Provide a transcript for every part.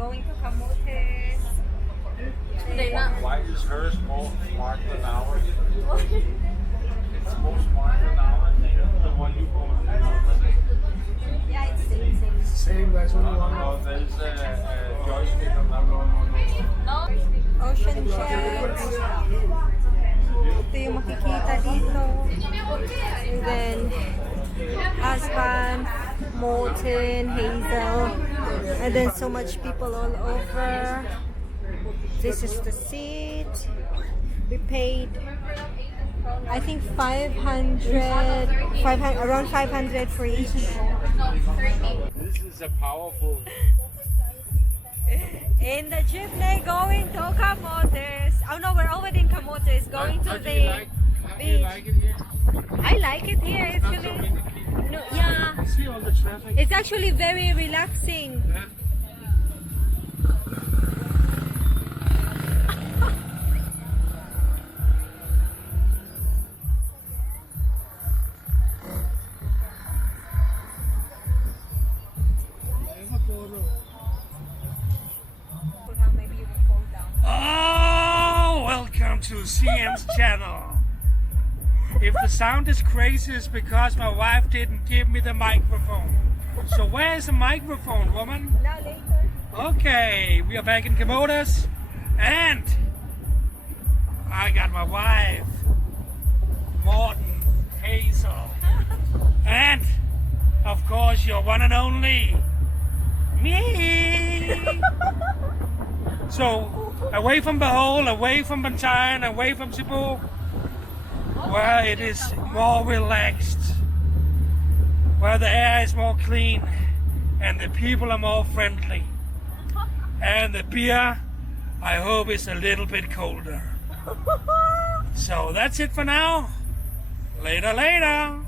going to Camotes. They not. Why is hers more smart than ours? It's more smart than ours. The one you go Yeah, it's same. Same guys, only one. no, there's a joystick on that one. No. Ocean Jet. Ito yung makikita dito. And then, Husband, Molten, Hazel. And then so much people all over. This is the seat. We paid, I think 500, around 500 for each. This is a powerful. In the jeepney going to Camotes. Oh no, we're already in Camotes, going to How do you the like? How do you beach. like it here? I like it here. It's Not so really, windy. no, yeah. See all the traffic. It's actually very relaxing. Yeah. Maybe you will fall down. Oh, welcome to CM's channel. If the sound is crazy, it's because my wife didn't give me the microphone. So where's the microphone, woman? Now later. Okay, we are back in Camotes, and I got my wife, Morten, Hazel, and of course your one and only me. So away from Bohol, away from Bantayan, away from Cebu, where it is more relaxed, where the air is more clean and the people are more friendly. And the beer, I hope, is a little bit colder. So that's it for now. Later, later.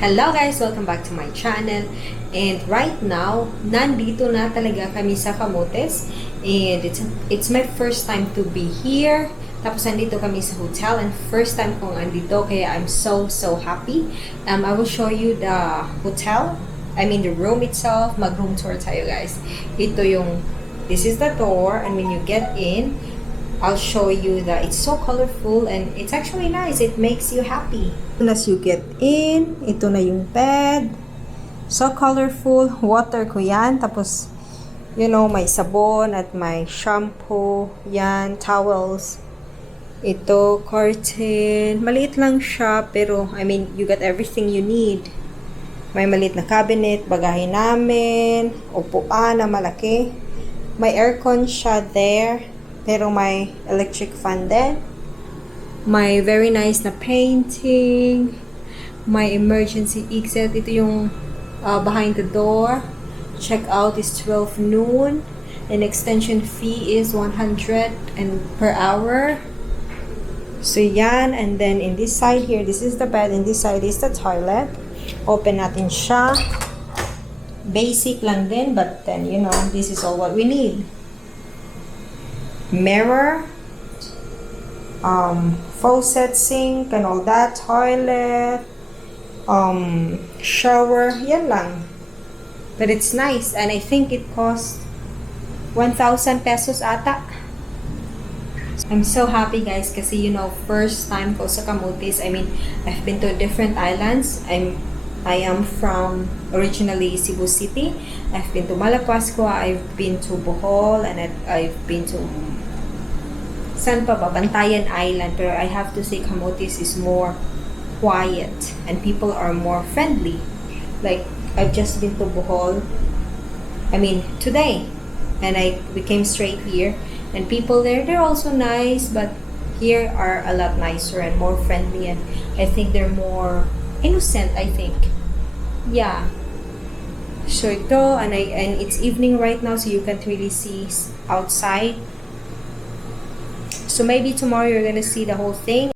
Hello guys! Welcome back to my channel. And right now, nandito na talaga kami sa Camotes. And it's my first time to be here. Tapos nandito kami sa hotel and first time kong andito kaya I'm so happy. I will show you the hotel. I mean the room itself. Mag-room tour tayo guys. This is the door and when you get in, I'll show you that it's so colorful and it's actually nice. It makes you happy. As you get in, ito na yung bed. So colorful. Water ko yan. Tapos, may sabon at may shampoo. Yan, towels. Ito, curtain. Maliit lang siya, pero, you got everything you need. May maliit na cabinet, bagahe namin, upuan na malaki. May aircon siya there. Pero may electric fan din. May very nice na painting. May emergency exit. Ito yung behind the door. Check out is 12 noon. And extension fee is 100 and per hour. So yan. And then in this side here, this is the bed. And this side is the toilet. Open natin siya. Basic lang din. But then, this is all what we need. Mirror, faucet, sink, and all that, toilet, shower, yan lang. But it's nice, and I think it costs 1,000 pesos ata. I'm so happy guys, kasi first time ko sa Camotes. I've been to different islands. I am from originally Cebu City. I've been to Malapascua, I've been to Bohol, and I've been to saan pa ba? Bantayan Island. Pero I have to say Camotes is more quiet and people are more friendly. Like, I've just been to Bohol. Today. And we came straight here. And people there, they're also nice, but here are a lot nicer and more friendly. And I think they're more innocent, I think. Yeah. So ito, and it's evening right now, so you can't really see outside. So maybe tomorrow you're gonna see the whole thing.